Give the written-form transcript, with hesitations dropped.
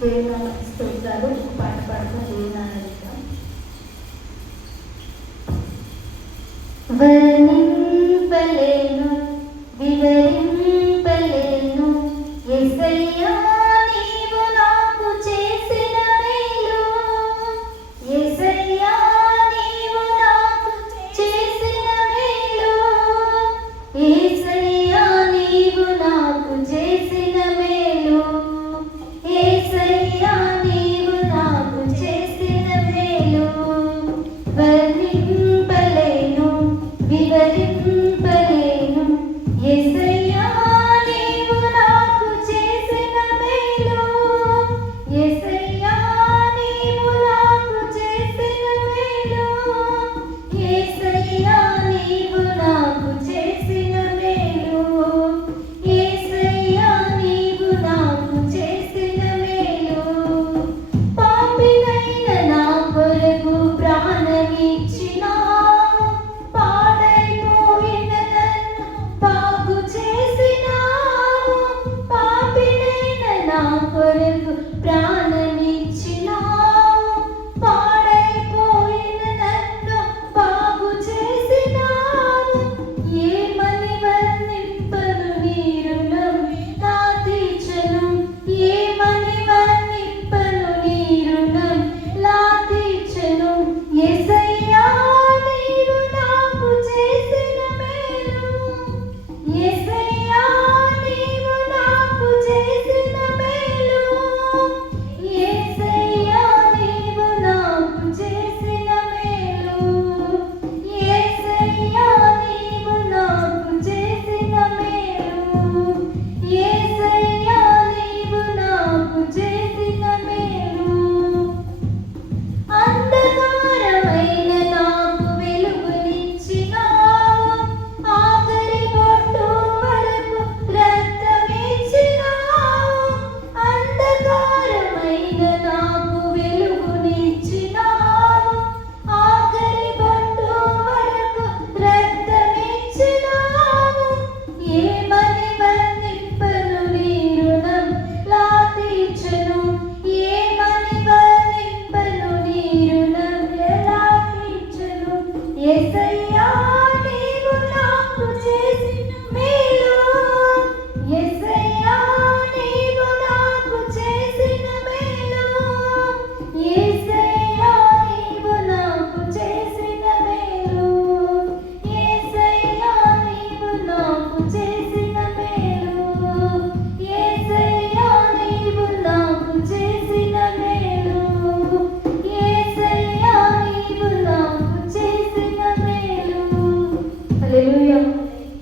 దేవుని స్తోత్రాలు. ఒక పాట పాడుతూ దేవుని ఆరాధిద్దాం. వర్ణింపలేను వివరింపలేను యేసయ్యా నీవు నాకు చేసిన మేలు, యేసయ్యా నీవు నాకు చేసిన మేలు, యేసయ్యా నీవు నాకు చేసిన మేలు, యేసయ్యా నీవు నాకు చేసిన మేలు. వర్ణింపలేను వివరింపలేను యేసయ్యా నీవు నాకు చేసిన మేలు, యేసయ్యా నీవు నాకు చేసిన మేలు, యేసయ్యా నీవు నాకు చేసిన మేలు, యేసయ్యా నీవు నాకు చేసిన మేలు. పాపినైన నా కొరకు ప్రాణమిచ్చినావు, పాడైపోయిన నన్ను బాగు చేసినావు. పాపినైన నా కొరకు